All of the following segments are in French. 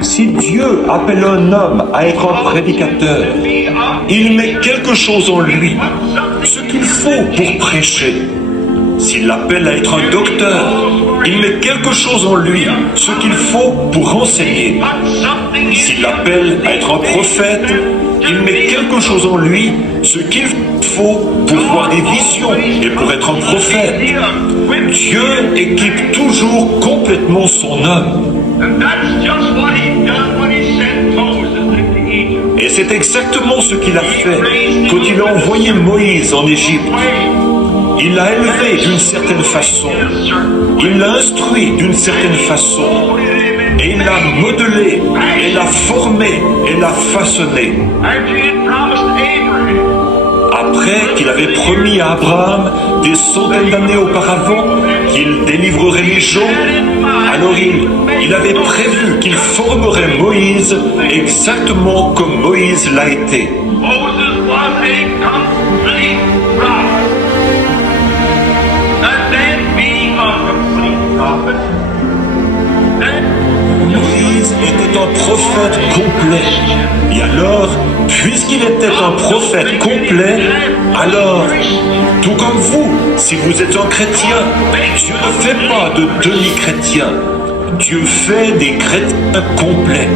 Si Dieu appelle un homme à être un prédicateur, il met quelque chose en lui, ce qu'il faut pour prêcher. S'il l'appelle à être un docteur, il met quelque chose en lui, ce qu'il faut pour enseigner. S'il l'appelle à être un prophète, il met quelque chose en lui, ce qu'il faut pour voir des visions et pour être un prophète. Dieu équipe toujours complètement son homme. Et c'est exactement ce qu'il a fait quand il a envoyé Moïse en Égypte. Il l'a élevé d'une certaine façon, il l'a instruit d'une certaine façon, et il l'a modelé, et l'a formé, et l'a façonné. Après qu'il avait promis à Abraham des centaines d'années auparavant qu'il délivrerait les gens, alors il avait prévu qu'il formerait Moïse exactement comme Moïse l'a été. Moïse était un prophète complet. Et alors, puisqu'il était un prophète complet, alors, tout comme vous, si vous êtes un chrétien, Dieu ne fait pas de demi-chrétiens. Dieu fait des chrétiens complets.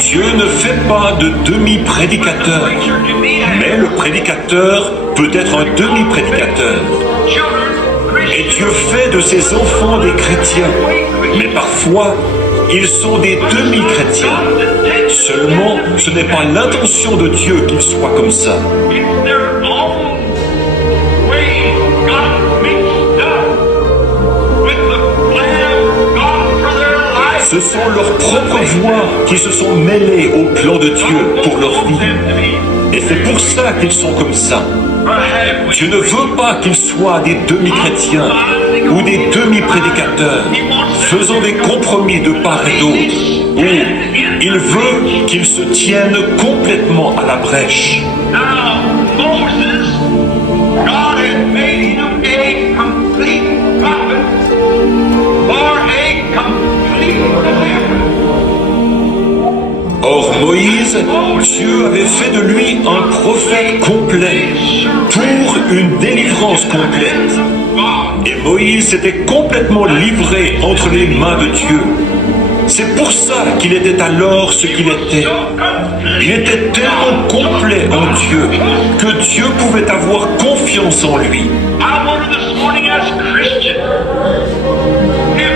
Dieu ne fait pas de demi-prédicateur. Mais le prédicateur peut être un demi-prédicateur. Et Dieu fait de ses enfants des chrétiens. Mais parfois, ils sont des demi-chrétiens. Seulement, ce n'est pas l'intention de Dieu qu'ils soient comme ça. Ce sont leurs propres voies qui se sont mêlées au plan de Dieu pour leur vie. Et c'est pour ça qu'ils sont comme ça. Dieu ne veut pas qu'ils soient des demi-chrétiens ou des demi-prédicateurs, faisant des compromis de part et d'autre. Ou il veut qu'ils se tiennent complètement à la brèche. Or Moïse, Dieu avait fait de lui un prophète complet pour une délivrance complète. Et Moïse s'était complètement livré entre les mains de Dieu. C'est pour ça qu'il était alors ce qu'il était. Il était tellement complet en Dieu que Dieu pouvait avoir confiance en lui.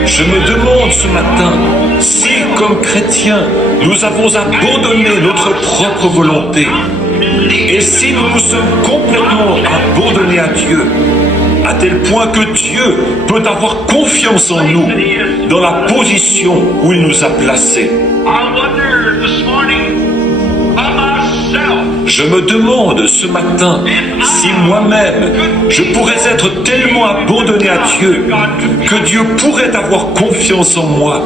Je me demande ce matin si, comme chrétiens, nous avons abandonné notre propre volonté et si nous nous sommes complètement abandonnés à Dieu, à tel point que Dieu peut avoir confiance en nous dans la position où il nous a placés. Je me demande ce matin si moi-même je pourrais être tellement abandonné à Dieu que Dieu pourrait avoir confiance en moi,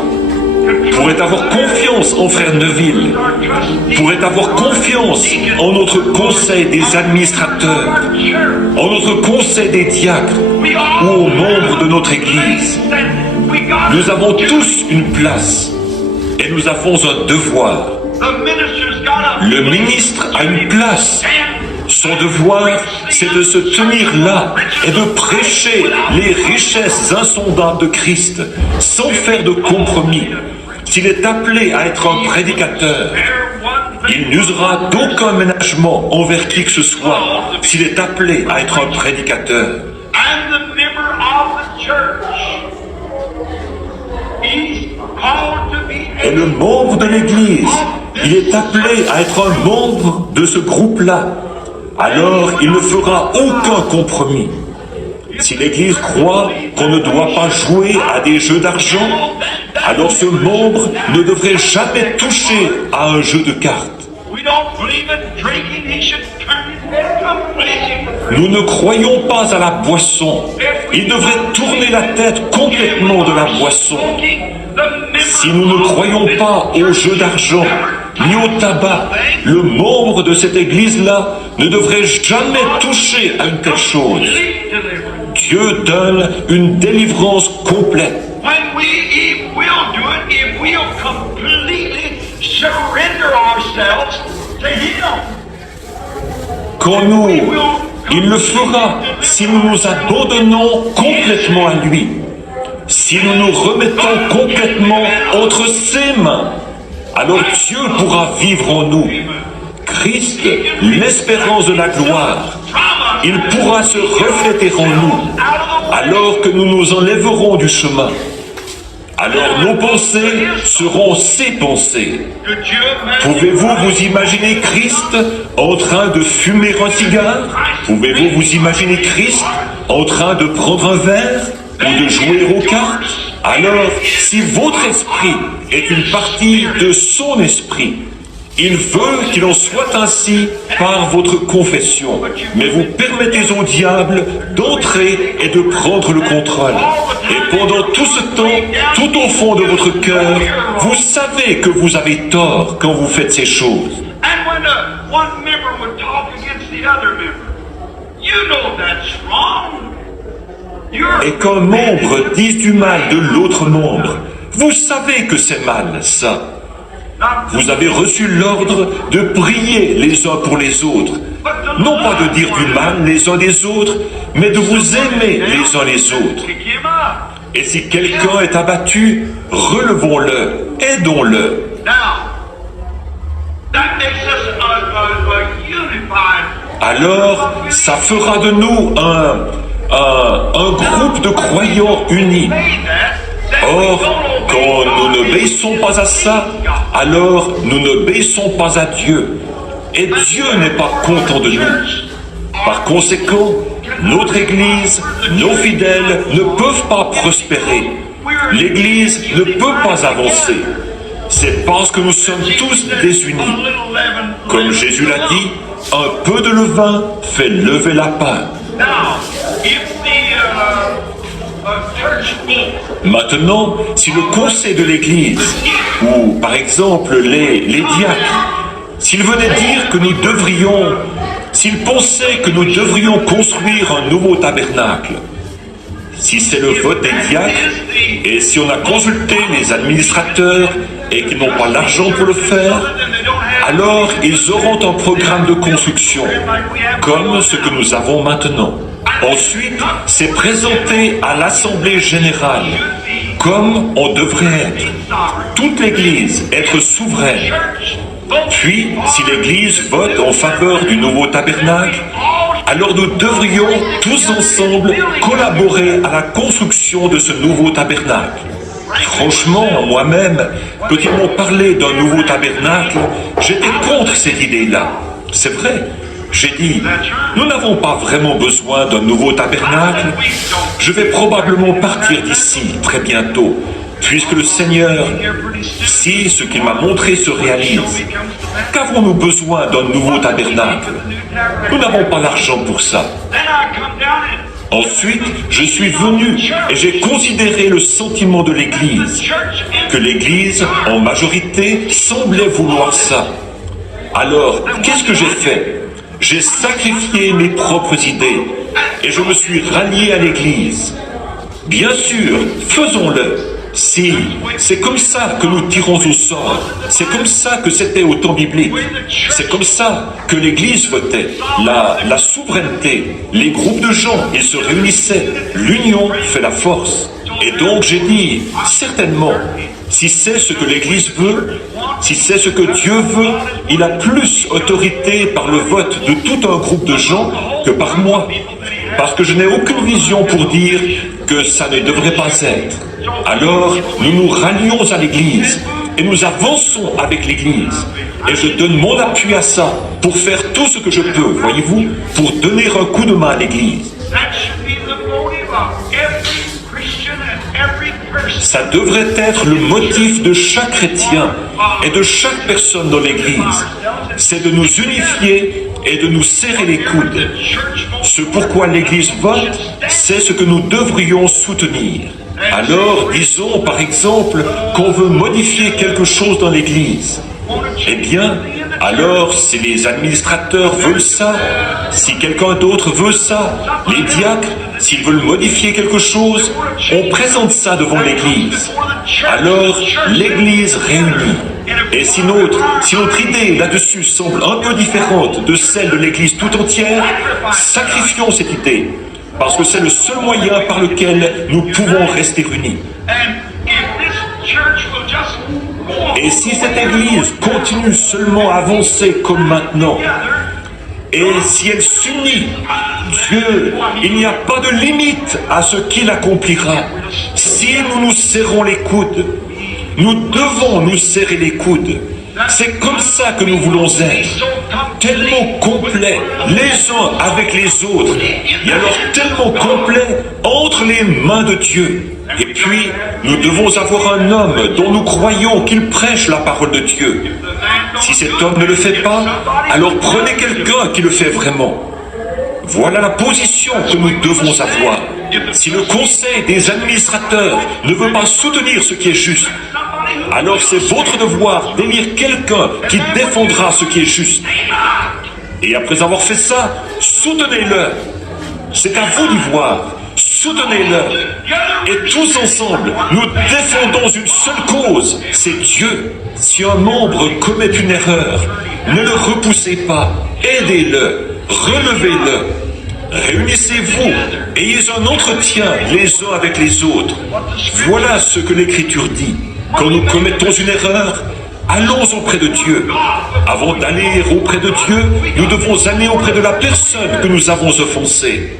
pourrait avoir confiance en Frère Neville, pourrait avoir confiance en notre conseil des administrateurs, en notre conseil des diacres ou aux membres de notre Église. Nous avons tous une place et nous avons un devoir. Le ministre a une place. Son devoir, c'est de se tenir là et de prêcher les richesses insondables de Christ sans faire de compromis. S'il est appelé à être un prédicateur, il n'usera d'aucun ménagement envers qui que ce soit s'il est appelé à être un prédicateur. Et le membre de l'Église, il est appelé à être un membre de ce groupe-là. Alors, il ne fera aucun compromis. Si l'Église croit qu'on ne doit pas jouer à des jeux d'argent, alors ce membre ne devrait jamais toucher à un jeu de cartes. Nous ne croyons pas à la boisson. Il devrait tourner la tête complètement de la boisson. Si nous ne croyons pas au jeu d'argent, ni au tabac, le membre de cette église-là ne devrait jamais toucher à une telle chose. Dieu donne une délivrance complète. completely surrender ourselves to Him. Quand il le fera si nous nous abandonnons complètement à lui, si nous nous remettons complètement entre ses mains, alors Dieu pourra vivre en nous. Christ, l'espérance de la gloire, il pourra se refléter en nous, alors que nous nous enlèverons du chemin. Alors nos pensées seront ses pensées. Pouvez-vous vous imaginer Christ en train de fumer un cigare? Pouvez-vous vous imaginer Christ en train de prendre un verre ou de jouer aux cartes? Alors, si votre esprit est une partie de son esprit, il veut qu'il en soit ainsi par votre confession. Mais vous permettez au diable d'entrer et de prendre le contrôle. Et pendant tout ce temps, tout au fond de votre cœur, vous savez que vous avez tort quand vous faites ces choses. Et qu'un membre dise du mal de l'autre membre, vous savez que c'est mal, ça. Vous avez reçu l'ordre de prier les uns pour les autres. Non pas de dire du mal les uns des autres, mais de vous aimer les uns les autres. Et si quelqu'un est abattu, relevons-le, aidons-le. Alors, ça fera de nous un groupe de croyants unis. Or, quand nous n'obéissons pas à ça, alors nous n'obéissons pas à Dieu. Et Dieu n'est pas content de nous. Par conséquent, notre Église, nos fidèles ne peuvent pas prospérer. L'Église ne peut pas avancer. C'est parce que nous sommes tous désunis. Comme Jésus l'a dit, un peu de levain fait lever la pâte. Maintenant, si le conseil de l'Église, ou par exemple les diacres, s'ils venaient dire que nous devrions, s'ils pensaient que nous devrions construire un nouveau tabernacle, si c'est le vote des diacres, et si on a consulté les administrateurs et qu'ils n'ont pas l'argent pour le faire, alors ils auront un programme de construction, comme ce que nous avons maintenant. Ensuite, c'est présenté à l'Assemblée générale, comme on devrait être. Toute l'Église être souveraine. Puis, si l'Église vote en faveur du nouveau tabernacle, alors nous devrions tous ensemble collaborer à la construction de ce nouveau tabernacle. Franchement, moi-même, quand ils m'ont parlé d'un nouveau tabernacle, j'étais contre cette idée-là. C'est vrai. J'ai dit, nous n'avons pas vraiment besoin d'un nouveau tabernacle. Je vais probablement partir d'ici très bientôt, puisque le Seigneur, si ce qu'il m'a montré se réalise, qu'avons-nous besoin d'un nouveau tabernacle? Nous n'avons pas l'argent pour ça. Ensuite, je suis venu et j'ai considéré le sentiment de l'Église, que l'Église, en majorité, semblait vouloir ça. Alors, qu'est-ce que j'ai fait? J'ai sacrifié mes propres idées et je me suis rallié à l'Église. Bien sûr, faisons-le. Si, c'est comme ça que nous tirons au sort. C'est comme ça que c'était au temps biblique. C'est comme ça que l'Église votait. La souveraineté, les groupes de gens, ils se réunissaient. L'union fait la force. Et donc j'ai dit, certainement, si c'est ce que l'Église veut, si c'est ce que Dieu veut, il a plus autorité par le vote de tout un groupe de gens que par moi. Parce que je n'ai aucune vision pour dire que ça ne devrait pas être. Alors, nous nous rallions à l'Église et nous avançons avec l'Église. Et je donne mon appui à ça pour faire tout ce que je peux, voyez-vous, pour donner un coup de main à l'Église. Ça devrait être le motif de chaque chrétien et de chaque personne dans l'Église. C'est de nous unifier et de nous serrer les coudes. Ce pourquoi l'Église vote, c'est ce que nous devrions soutenir. Alors, disons par exemple qu'on veut modifier quelque chose dans l'Église. Eh bien, alors si les administrateurs veulent ça, si quelqu'un d'autre veut ça, les diacres, s'ils veulent modifier quelque chose, on présente ça devant l'Église. Alors, l'Église réunit. Et si notre idée là-dessus semble un peu différente de celle de l'Église tout entière, sacrifions cette idée, parce que c'est le seul moyen par lequel nous pouvons rester unis. Et si cette Église continue seulement à avancer comme maintenant, et si elle s'unit, Dieu, il n'y a pas de limite à ce qu'il accomplira. Si nous nous serrons les coudes, nous devons nous serrer les coudes. C'est comme ça que nous voulons être, tellement complets les uns avec les autres, et alors tellement complets entre les mains de Dieu. Et puis, nous devons avoir un homme dont nous croyons qu'il prêche la parole de Dieu. Si cet homme ne le fait pas, alors prenez quelqu'un qui le fait vraiment. Voilà la position que nous devons avoir. Si le conseil des administrateurs ne veut pas soutenir ce qui est juste, alors c'est votre devoir d'élire quelqu'un qui défendra ce qui est juste. Et après avoir fait ça, soutenez-le. C'est à vous d'y voir. Soutenez-le. Et tous ensemble, nous défendons une seule cause, c'est Dieu. Si un membre commet une erreur, ne le repoussez pas, aidez-le, relevez-le. Réunissez-vous, ayez un entretien les uns avec les autres. Voilà ce que l'Écriture dit. Quand nous commettons une erreur, allons auprès de Dieu. Avant d'aller auprès de Dieu, nous devons aller auprès de la personne que nous avons offensée.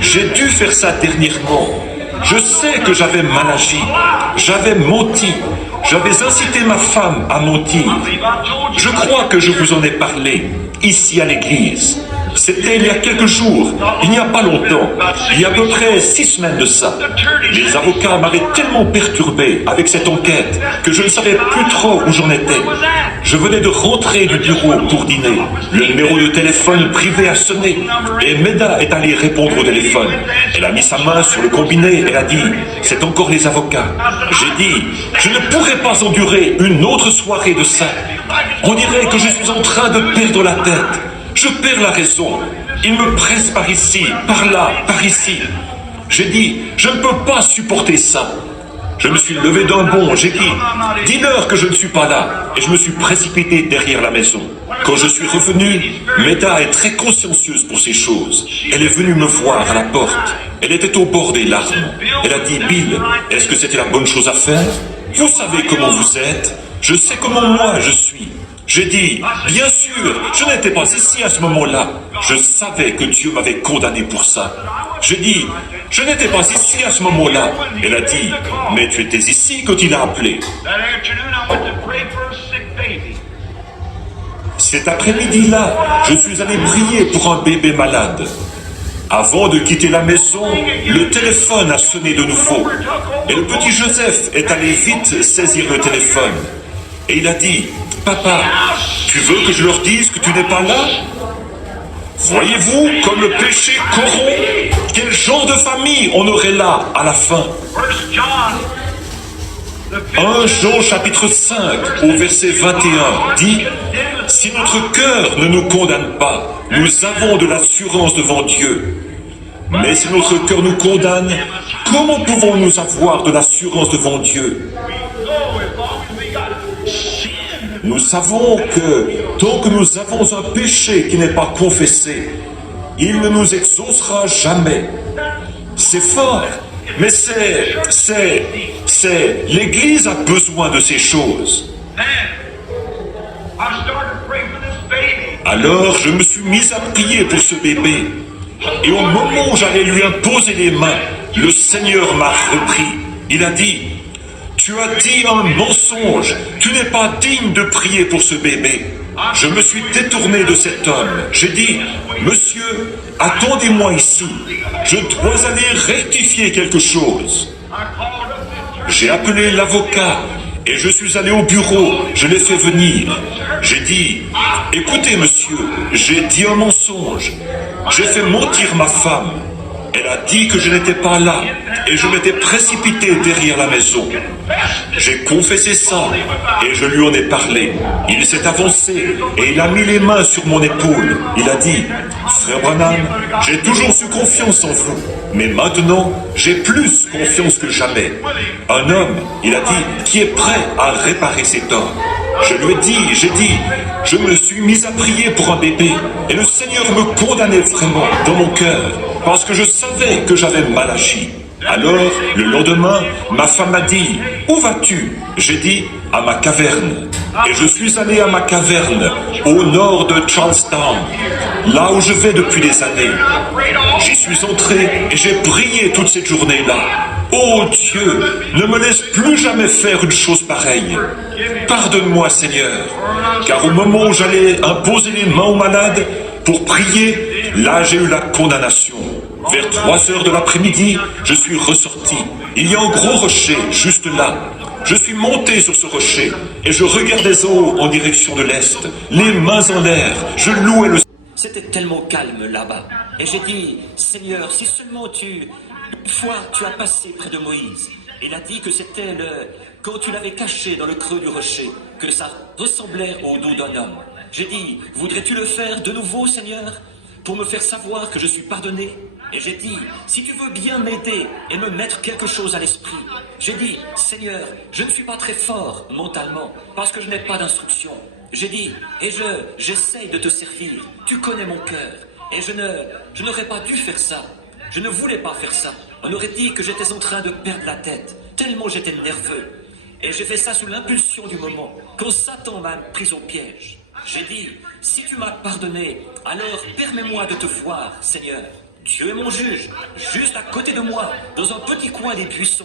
J'ai dû faire ça dernièrement. Je sais que j'avais mal agi, j'avais menti, j'avais incité ma femme à mentir. Je crois que je vous en ai parlé, ici à l'église. C'était il y a quelques jours, il n'y a pas longtemps, il y a à peu près 6 semaines de ça. Les avocats m'avaient tellement perturbé avec cette enquête que je ne savais plus trop où j'en étais. Je venais de rentrer du bureau pour dîner. Le numéro de téléphone privé a sonné et Meda est allée répondre au téléphone. Elle a mis sa main sur le combiné, elle a dit « C'est encore les avocats ». J'ai dit « Je ne pourrais pas endurer une autre soirée de ça. On dirait que je suis en train de perdre la tête. Je perds la raison. Il me presse par ici, par là, par ici. » J'ai dit, je ne peux pas supporter ça. Je me suis levé d'un bond, j'ai dit, dis-leur que je ne suis pas là. Et je me suis précipité derrière la maison. Quand je suis revenu, Meda est très consciencieuse pour ces choses. Elle est venue me voir à la porte. Elle était au bord des larmes. Elle a dit, Bill, est-ce que c'était la bonne chose à faire? Vous savez comment vous êtes. Je sais comment moi je suis. J'ai dit, bien sûr, je n'étais pas ici à ce moment-là. Je savais que Dieu m'avait condamné pour ça. J'ai dit, je n'étais pas ici à ce moment-là. Elle a dit, mais tu étais ici quand il a appelé. Cet après-midi-là, je suis allé prier pour un bébé malade. Avant de quitter la maison, le téléphone a sonné de nouveau. Et le petit Joseph est allé vite saisir le téléphone. Et il a dit, papa, tu veux que je leur dise que tu n'es pas là? Voyez-vous comme le péché corrompt? Quel genre de famille on aurait là à la fin? 1 Jean chapitre 5 au verset 21 dit, si notre cœur ne nous condamne pas, nous avons de l'assurance devant Dieu. Mais si notre cœur nous condamne, comment pouvons-nous avoir de l'assurance devant Dieu? Nous savons que tant que nous avons un péché qui n'est pas confessé, il ne nous exaucera jamais. C'est fort, mais l'Église a besoin de ces choses. Alors je me suis mis à prier pour ce bébé. Et au moment où j'allais lui imposer les mains, le Seigneur m'a repris. Il a dit, tu as dit un mensonge, tu n'es pas digne de prier pour ce bébé. Je me suis détourné de cet homme. J'ai dit, monsieur, attendez-moi ici. Je dois aller rectifier quelque chose. J'ai appelé l'avocat et je suis allé au bureau. Je l'ai fait venir. J'ai dit, écoutez monsieur, j'ai dit un mensonge. J'ai fait mentir ma femme. Elle a dit que je n'étais pas là. et je m'étais précipité derrière la maison. J'ai confessé ça et je lui en ai parlé. Il s'est avancé et il a mis les mains sur mon épaule. Il a dit, frère Branham, j'ai toujours eu confiance en vous, mais maintenant j'ai plus confiance que jamais. Un homme, il a dit, qui est prêt à réparer ses torts. Je lui ai dit, je me suis mis à prier pour un bébé et le Seigneur me condamnait vraiment dans mon cœur parce que je savais que j'avais mal agi. Alors, le lendemain, ma femme m'a dit, où vas-tu? J'ai dit, à ma caverne. Et je suis allé à ma caverne, au nord de Charlestown, là où je vais depuis des années. J'y suis entré et j'ai prié toute cette journée-là. Oh Dieu, ne me laisse plus jamais faire une chose pareille. Pardonne-moi Seigneur, car au moment où j'allais imposer les mains aux malades pour prier, là j'ai eu la condamnation. Vers 3 heures de l'après-midi, je suis ressorti. Il y a un gros rocher juste là. Je suis monté sur ce rocher et je regardais en haut en direction de l'est, les mains en l'air, je louais le... C'était tellement calme là-bas. Et j'ai dit, Seigneur, si seulement une fois tu as passé près de Moïse, il a dit que c'était quand tu l'avais caché dans le creux du rocher, que ça ressemblait au dos d'un homme. J'ai dit, voudrais-tu le faire de nouveau, Seigneur, pour me faire savoir que je suis pardonné? Et j'ai dit, si tu veux bien m'aider et me mettre quelque chose à l'esprit, j'ai dit, Seigneur, je ne suis pas très fort mentalement, parce que je n'ai pas d'instruction. J'ai dit, et j'essaye de te servir, tu connais mon cœur, et je n'aurais pas dû faire ça. Je ne voulais pas faire ça. On aurait dit que j'étais en train de perdre la tête, tellement j'étais nerveux. Et j'ai fait ça sous l'impulsion du moment, quand Satan m'a pris au piège. J'ai dit, si tu m'as pardonné, alors permets-moi de te voir, Seigneur. Dieu est mon juge, juste à côté de moi, dans un petit coin des buissons.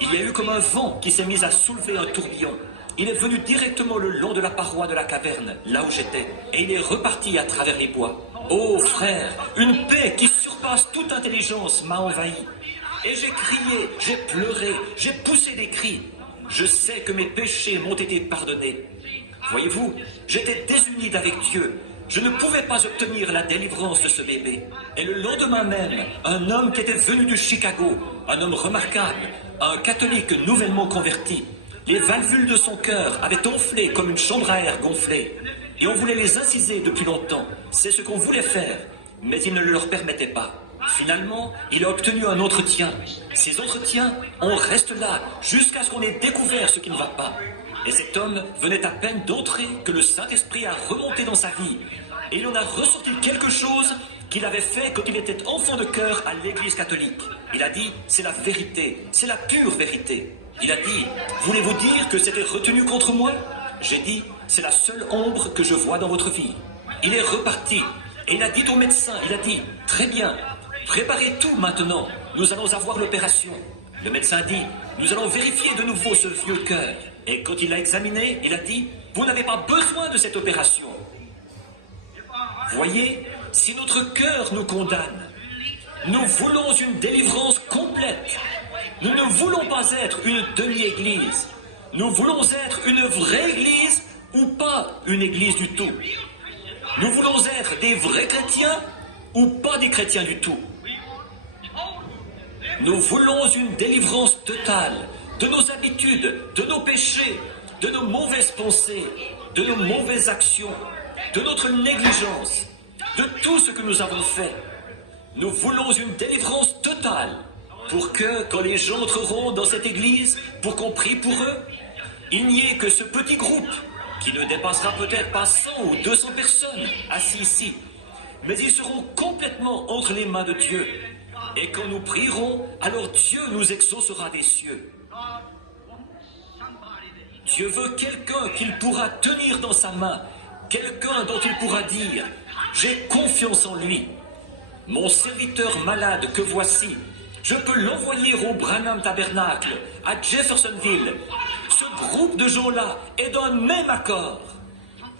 Il y a eu comme un vent qui s'est mis à soulever un tourbillon. Il est venu directement le long de la paroi de la caverne, là où j'étais, et il est reparti à travers les bois. Oh frère, une paix qui surpasse toute intelligence m'a envahi. Et j'ai crié, j'ai pleuré, j'ai poussé des cris. Je sais que mes péchés m'ont été pardonnés. Voyez-vous, j'étais désuni d'avec Dieu. Je ne pouvais pas obtenir la délivrance de ce bébé. Et le lendemain même, un homme qui était venu de Chicago, un homme remarquable, un catholique nouvellement converti, les valvules de son cœur avaient enflé comme une chambre à air gonflée. Et on voulait les inciser depuis longtemps. C'est ce qu'on voulait faire, mais il ne le leur permettait pas. Finalement, il a obtenu un entretien. Ces entretiens, on reste là jusqu'à ce qu'on ait découvert ce qui ne va pas. Et cet homme venait à peine d'entrer que le Saint-Esprit a remonté dans sa vie. Et il en a ressorti quelque chose qu'il avait fait quand il était enfant de cœur à l'église catholique. Il a dit, c'est la vérité, c'est la pure vérité. Il a dit, voulez-vous dire que c'était retenu contre moi? J'ai dit, c'est la seule ombre que je vois dans votre vie. Il est reparti et il a dit au médecin, il a dit, très bien, préparez tout maintenant, nous allons avoir l'opération. Le médecin dit, nous allons vérifier de nouveau ce vieux cœur. Et quand il l'a examiné, il a dit, vous n'avez pas besoin de cette opération. Voyez, si notre cœur nous condamne, nous voulons une délivrance complète. Nous ne voulons pas être une demi-église. Nous voulons être une vraie église ou pas une église du tout. Nous voulons être des vrais chrétiens ou pas des chrétiens du tout. Nous voulons une délivrance totale de nos habitudes, de nos péchés, de nos mauvaises pensées, de nos mauvaises actions, de notre négligence, de tout ce que nous avons fait. Nous voulons une délivrance totale pour que, quand les gens entreront dans cette église, pour qu'on prie pour eux, il n'y ait que ce petit groupe qui ne dépassera peut-être pas 100 ou 200 personnes assis ici, mais ils seront complètement entre les mains de Dieu. Et quand nous prierons, alors Dieu nous exaucera des cieux. Dieu veut quelqu'un qu'il pourra tenir dans sa main, quelqu'un dont il pourra dire « J'ai confiance en lui. Mon serviteur malade que voici, je peux l'envoyer au Branham Tabernacle, à Jeffersonville. Ce groupe de gens-là est d'un même accord.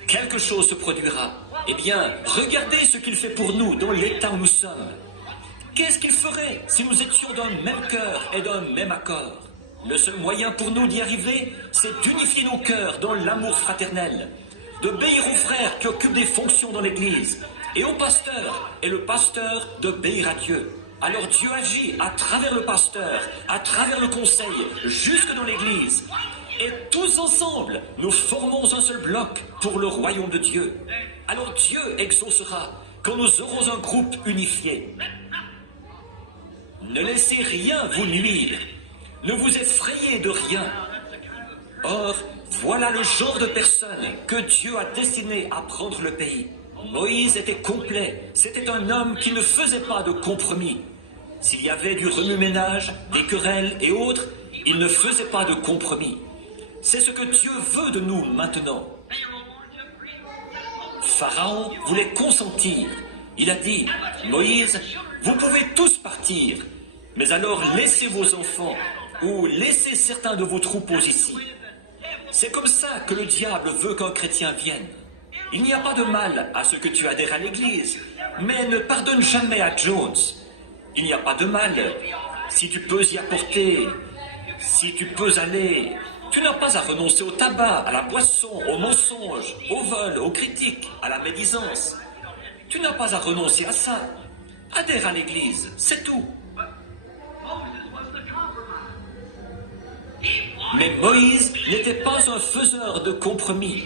Quelque chose se produira. Eh bien, regardez ce qu'il fait pour nous dans l'état où nous sommes. Qu'est-ce qu'il ferait si nous étions d'un même cœur et d'un même accord? Le seul moyen pour nous d'y arriver, c'est d'unifier nos cœurs dans l'amour fraternel, d'obéir aux frères qui occupent des fonctions dans l'Église, et au pasteur, et le pasteur d'obéir à Dieu. Alors Dieu agit à travers le pasteur, à travers le conseil, jusque dans l'église. Et tous ensemble, nous formons un seul bloc pour le royaume de Dieu. Alors Dieu exaucera quand nous aurons un groupe unifié. Ne laissez rien vous nuire. Ne vous effrayez de rien. Or, voilà le genre de personne que Dieu a destiné à prendre le pays. Moïse était complet. C'était un homme qui ne faisait pas de compromis. S'il y avait du remue-ménage, des querelles et autres, il ne faisait pas de compromis. C'est ce que Dieu veut de nous maintenant. Pharaon voulait consentir. Il a dit, Moïse, vous pouvez tous partir, mais alors laissez vos enfants ou laissez certains de vos troupeaux ici. C'est comme ça que le diable veut qu'un chrétien vienne. Il n'y a pas de mal à ce que tu adhères à l'église, mais ne pardonne jamais à Jones. Il n'y a pas de mal si tu peux y apporter, si tu peux aller. Tu n'as pas à renoncer au tabac, à la boisson, au mensonge, au vol, aux critiques, à la médisance. Tu n'as pas à renoncer à ça. Adhère à l'église, c'est tout. Mais Moïse n'était pas un faiseur de compromis.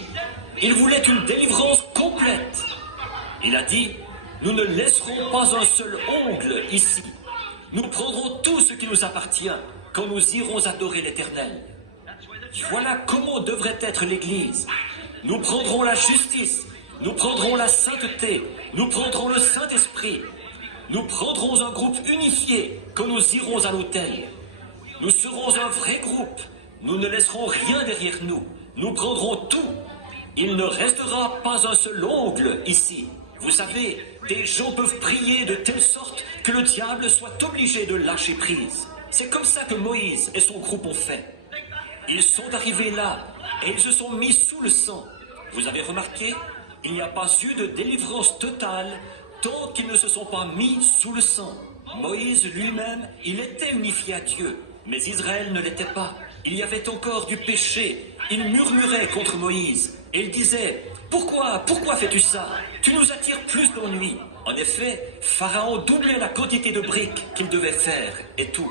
Il voulait une délivrance complète. Il a dit, nous ne laisserons pas un seul ongle ici. Nous prendrons tout ce qui nous appartient quand nous irons adorer l'Éternel. Voilà comment devrait être l'Église. Nous prendrons la justice, nous prendrons la sainteté, nous prendrons le Saint-Esprit. Nous prendrons un groupe unifié quand nous irons à l'autel. Nous serons un vrai groupe. Nous ne laisserons rien derrière nous. Nous prendrons tout. Il ne restera pas un seul ongle ici. Vous savez, des gens peuvent prier de telle sorte que le diable soit obligé de lâcher prise. C'est comme ça que Moïse et son groupe ont fait. Ils sont arrivés là et ils se sont mis sous le sang. Vous avez remarqué, il n'y a pas eu de délivrance totale tant qu'ils ne se sont pas mis sous le sang. Moïse lui-même, il était unifié à Dieu, mais Israël ne l'était pas. Il y avait encore du péché. Il murmurait contre Moïse et il disait « Pourquoi fais-tu ça? Tu nous attires plus d'ennuis. » En effet, Pharaon doublait la quantité de briques qu'il devait faire et tout.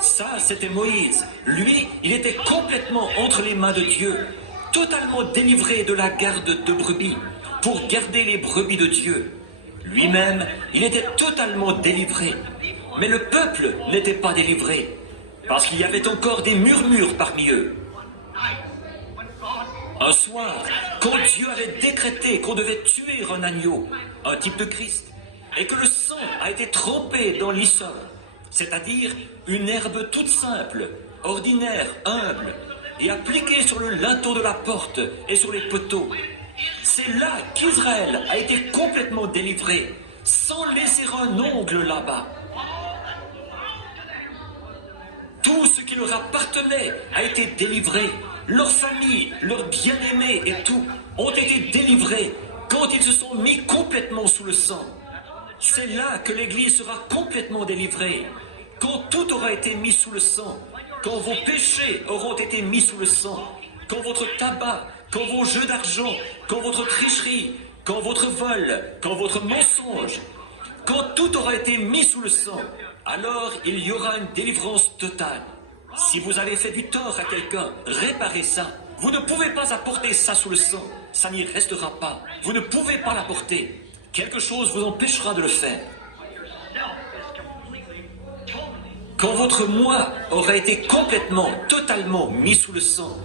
Ça, c'était Moïse. Lui, il était complètement entre les mains de Dieu, totalement délivré de la garde de brebis, pour garder les brebis de Dieu. Lui-même, il était totalement délivré. Mais le peuple n'était pas délivré, parce qu'il y avait encore des murmures parmi eux. Un soir, quand Dieu avait décrété qu'on devait tuer un agneau, un type de Christ, et que le sang a été trempé dans l'hysope, c'est-à-dire une herbe toute simple, ordinaire, humble, et appliquée sur le linteau de la porte et sur les poteaux. C'est là qu'Israël a été complètement délivré, sans laisser un ongle là-bas. Tout ce qui leur appartenait a été délivré. Leur famille, leurs bien-aimés et tout ont été délivrés quand ils se sont mis complètement sous le sang. C'est là que l'Église sera complètement délivrée. Quand tout aura été mis sous le sang, quand vos péchés auront été mis sous le sang, quand votre tabac, quand vos jeux d'argent, quand votre tricherie, quand votre vol, quand votre mensonge, quand tout aura été mis sous le sang, alors il y aura une délivrance totale. Si vous avez fait du tort à quelqu'un, réparez ça. Vous ne pouvez pas apporter ça sous le sang. Ça n'y restera pas. Vous ne pouvez pas l'apporter. Quelque chose vous empêchera de le faire. Quand votre moi aura été complètement, totalement mis sous le sang,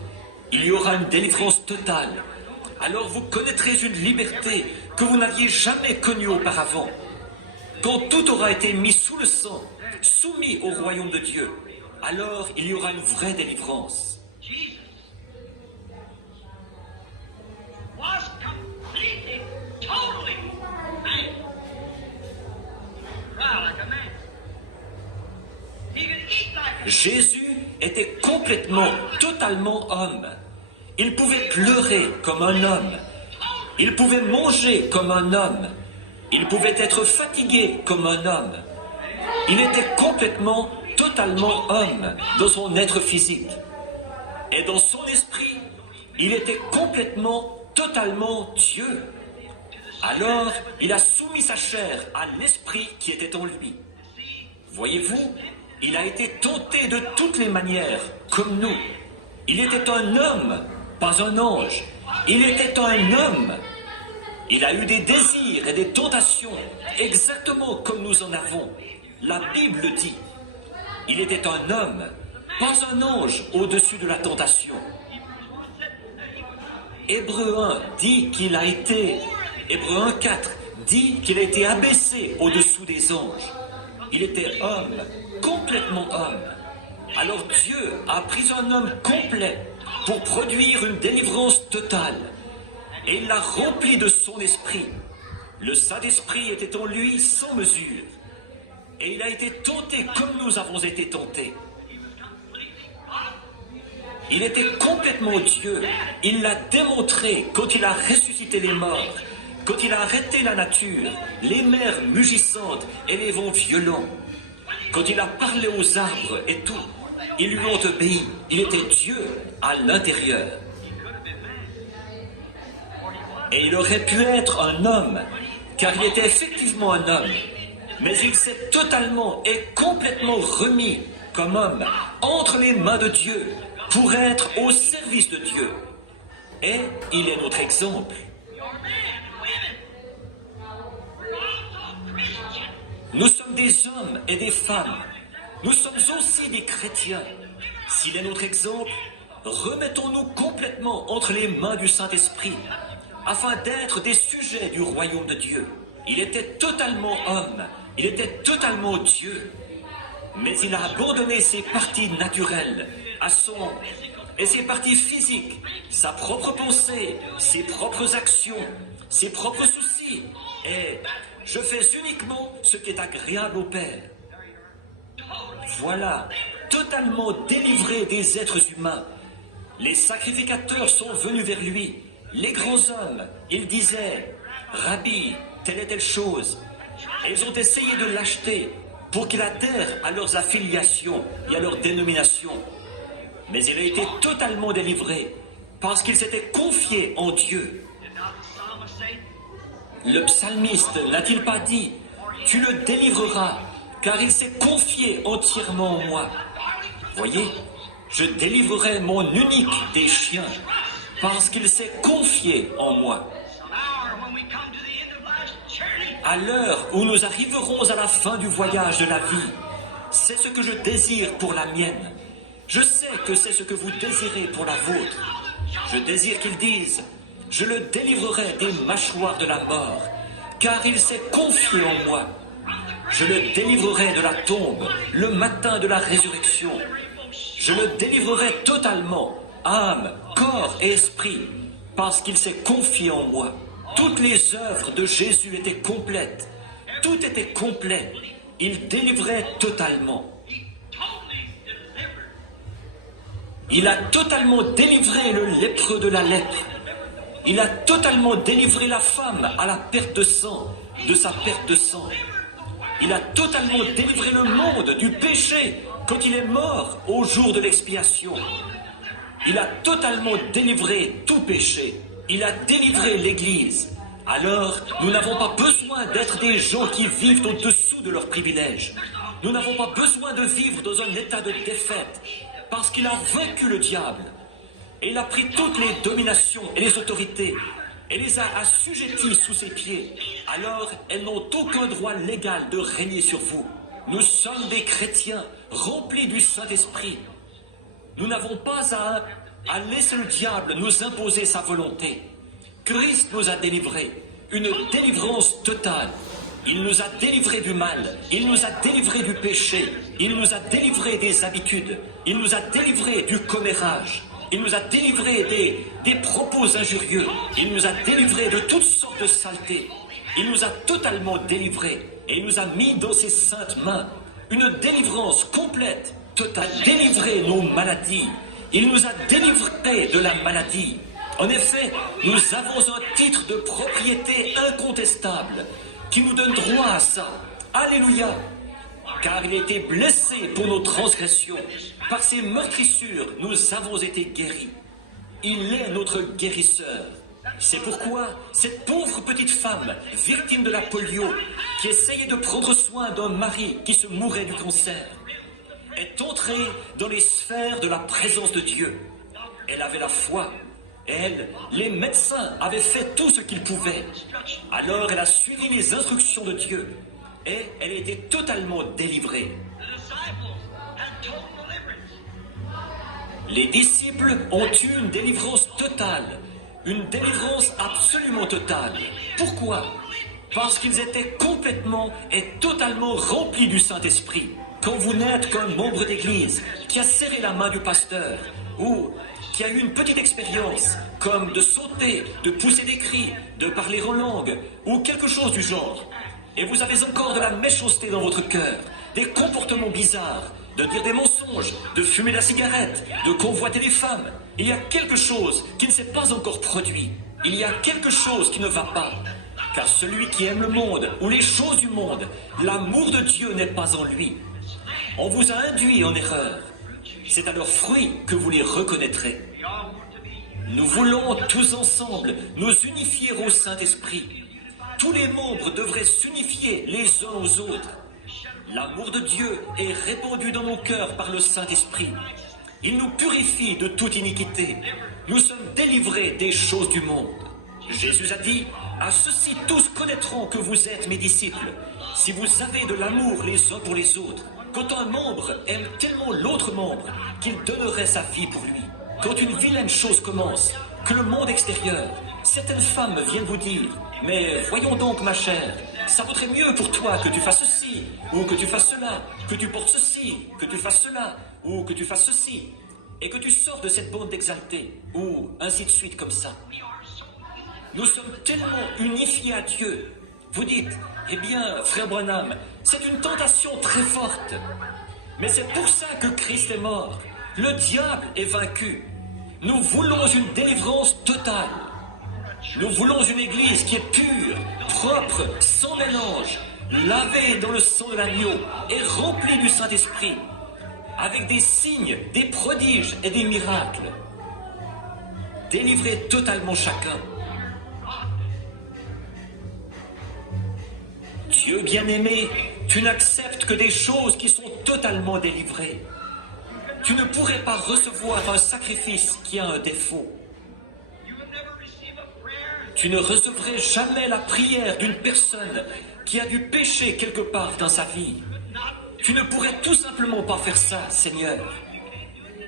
il y aura une délivrance totale. Alors vous connaîtrez une liberté que vous n'aviez jamais connue auparavant. Quand tout aura été mis sous le sang, soumis au royaume de Dieu, alors il y aura une vraie délivrance. Jesus was completely, totally man. Right, like a man. He could eat like a Jésus était complètement, totalement homme. Il pouvait pleurer comme un homme. Il pouvait manger comme un homme. Il pouvait être fatigué comme un homme. Il était complètement, totalement homme dans son être physique. Et dans son esprit, il était complètement, totalement Dieu. Alors, il a soumis sa chair à l'esprit qui était en lui. Voyez-vous, il a été tenté de toutes les manières, comme nous. Il était un homme, pas un ange. Il était un homme. Il a eu des désirs et des tentations, exactement comme nous en avons. La Bible dit, il était un homme, pas un ange au-dessus de la tentation. Hébreu 1 dit qu'il a été, Hébreu 1,4 dit qu'il a été abaissé au-dessous des anges. Il était homme, complètement homme. Alors Dieu a pris un homme complet pour produire une délivrance totale. Et il l'a rempli de son esprit. Le Saint-Esprit était en lui sans mesure. Et il a été tenté comme nous avons été tentés. Il était complètement Dieu. Il l'a démontré quand il a ressuscité les morts, quand il a arrêté la nature, les mers mugissantes et les vents violents, quand il a parlé aux arbres et tout. Ils lui ont obéi. Il était Dieu à l'intérieur. Et il aurait pu être un homme, car il était effectivement un homme. Mais il s'est totalement et complètement remis comme homme entre les mains de Dieu pour être au service de Dieu. Et il est notre exemple. Nous sommes des hommes et des femmes. Nous sommes aussi des chrétiens. S'il est notre exemple, remettons-nous complètement entre les mains du Saint-Esprit, afin d'être des sujets du royaume de Dieu. Il était totalement homme, il était totalement Dieu, mais il a abandonné ses parties naturelles et ses parties physiques, sa propre pensée, ses propres actions, ses propres soucis, et je fais uniquement ce qui est agréable au Père. Voilà, totalement délivré des êtres humains. Les sacrificateurs sont venus vers lui. Les grands hommes, ils disaient, « Rabbi, telle et telle chose ». Et ils ont essayé de l'acheter pour qu'il adhère à leurs affiliations et à leur dénomination. Mais il a été totalement délivré parce qu'il s'était confié en Dieu. Le psalmiste n'a-t-il pas dit, « Tu le délivreras, car il s'est confié entièrement en moi ». Voyez, je délivrerai mon unique des chiens, parce qu'il s'est confié en moi. À l'heure où nous arriverons à la fin du voyage de la vie, c'est ce que je désire pour la mienne. Je sais que c'est ce que vous désirez pour la vôtre. Je désire qu'ils disent, je le délivrerai des mâchoires de la mort, car il s'est confié en moi. Je le délivrerai de la tombe, le matin de la résurrection. Je le délivrerai totalement, âme, corps et esprit, parce qu'il s'est confié en moi. Toutes les œuvres de Jésus étaient complètes. Tout était complet. Il délivrait totalement. Il a totalement délivré le lépreux de la lèpre. Il a totalement délivré la femme à la perte de sang, de sa perte de sang. Il a totalement délivré le monde du péché quand il est mort au jour de l'expiation. Il a totalement délivré tout péché. Il a délivré l'Église. Alors, nous n'avons pas besoin d'être des gens qui vivent au-dessous de leurs privilèges. Nous n'avons pas besoin de vivre dans un état de défaite, parce qu'il a vaincu le diable. Et il a pris toutes les dominations et les autorités, et les a assujetties sous ses pieds. Alors, elles n'ont aucun droit légal de régner sur vous. Nous sommes des chrétiens remplis du Saint-Esprit. Nous n'avons pas à laisser le diable nous imposer sa volonté. Christ nous a délivrés, une délivrance totale. Il nous a délivrés du mal, il nous a délivrés du péché, il nous a délivrés des habitudes, il nous a délivrés du commérage, il nous a délivrés des propos injurieux, il nous a délivrés de toutes sortes de saletés. Il nous a totalement délivrés et il nous a mis dans ses saintes mains une délivrance complète, totale. Délivré nos maladies. Il nous a délivrés de la maladie. En effet, nous avons un titre de propriété incontestable qui nous donne droit à ça. Alléluia! Car il a été blessé pour nos transgressions. Par ses meurtrissures, nous avons été guéris. Il est notre guérisseur. C'est pourquoi cette pauvre petite femme, victime de la polio, qui essayait de prendre soin d'un mari qui se mourait du cancer, est entrée dans les sphères de la présence de Dieu. Elle avait la foi. Elle, les médecins avaient fait tout ce qu'ils pouvaient. Alors elle a suivi les instructions de Dieu et elle était totalement délivrée. Les disciples ont eu une délivrance totale, une délivrance absolument totale. Pourquoi? Parce qu'ils étaient complètement et totalement remplis du Saint-Esprit. Quand vous n'êtes qu'un membre d'église qui a serré la main du pasteur ou qui a eu une petite expérience, comme de sauter, de pousser des cris, de parler en langue, ou quelque chose du genre, et vous avez encore de la méchanceté dans votre cœur, des comportements bizarres, de dire des mensonges, de fumer la cigarette, de convoiter les femmes, il y a quelque chose qui ne s'est pas encore produit. Il y a quelque chose qui ne va pas. Car celui qui aime le monde, ou les choses du monde, l'amour de Dieu n'est pas en lui. On vous a induit en erreur. C'est à leurs fruits que vous les reconnaîtrez. Nous voulons tous ensemble nous unifier au Saint-Esprit. Tous les membres devraient s'unifier les uns aux autres. L'amour de Dieu est répandu dans nos cœurs par le Saint-Esprit. Il nous purifie de toute iniquité. Nous sommes délivrés des choses du monde. Jésus a dit, « À ceux-ci tous connaîtront que vous êtes mes disciples, si vous avez de l'amour les uns pour les autres. » Quand un membre aime tellement l'autre membre qu'il donnerait sa vie pour lui. Quand une vilaine chose commence, que le monde extérieur, certaines femmes viennent vous dire « Mais voyons donc ma chère, ça vaudrait mieux pour toi que tu fasses ceci, ou que tu fasses cela, que tu portes ceci, que tu fasses cela, ou que tu fasses ceci, et que tu sors de cette bande d'exaltés, ou ainsi de suite comme ça. » Nous sommes tellement unifiés à Dieu. Vous dites, eh bien, frère Branham, c'est une tentation très forte. Mais c'est pour ça que Christ est mort. Le diable est vaincu. Nous voulons une délivrance totale. Nous voulons une église qui est pure, propre, sans mélange, lavée dans le sang de l'agneau et remplie du Saint-Esprit, avec des signes, des prodiges et des miracles. Délivrer totalement chacun. Dieu bien-aimé, tu n'acceptes que des choses qui sont totalement délivrées. Tu ne pourrais pas recevoir un sacrifice qui a un défaut. Tu ne recevrais jamais la prière d'une personne qui a du péché quelque part dans sa vie. Tu ne pourrais tout simplement pas faire ça, Seigneur.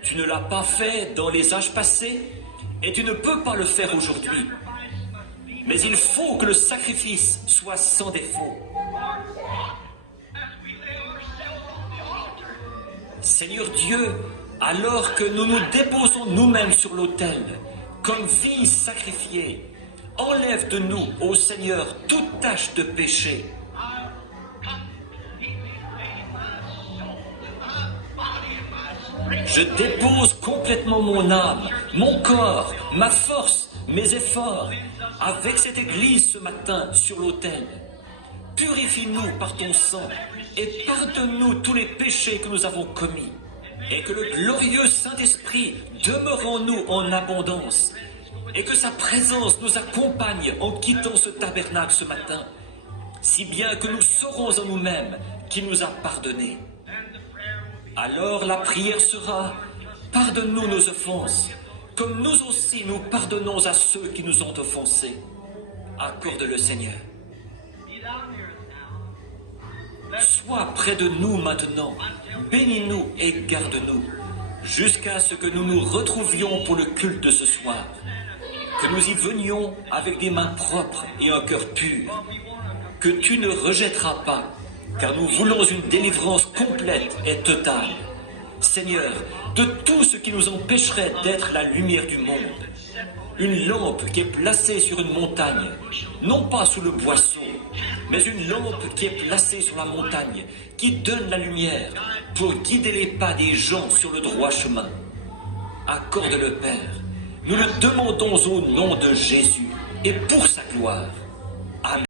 Tu ne l'as pas fait dans les âges passés et tu ne peux pas le faire aujourd'hui. Mais il faut que le sacrifice soit sans défaut. Seigneur Dieu, alors que nous nous déposons nous-mêmes sur l'autel, comme vie sacrifiée, enlève de nous, ô Seigneur, toute tache de péché. Je dépose complètement mon âme, mon corps, ma force, mes efforts, avec cette église ce matin sur l'autel. Purifie-nous par ton sang et pardonne-nous tous les péchés que nous avons commis. Et que le glorieux Saint-Esprit demeure en nous en abondance. Et que sa présence nous accompagne en quittant ce tabernacle ce matin. Si bien que nous saurons en nous-mêmes qu'il nous a pardonnés. Alors la prière sera, pardonne-nous nos offenses, comme nous aussi nous pardonnons à ceux qui nous ont offensés. Accorde-le Seigneur. Sois près de nous maintenant, bénis-nous et garde-nous, jusqu'à ce que nous nous retrouvions pour le culte de ce soir, que nous y venions avec des mains propres et un cœur pur, que tu ne rejetteras pas, car nous voulons une délivrance complète et totale. Seigneur, de tout ce qui nous empêcherait d'être la lumière du monde, une lampe qui est placée sur une montagne, non pas sous le boisseau, mais une lampe qui est placée sur la montagne, qui donne la lumière pour guider les pas des gens sur le droit chemin. Accorde-le, Père. Nous le demandons au nom de Jésus et pour sa gloire. Amen.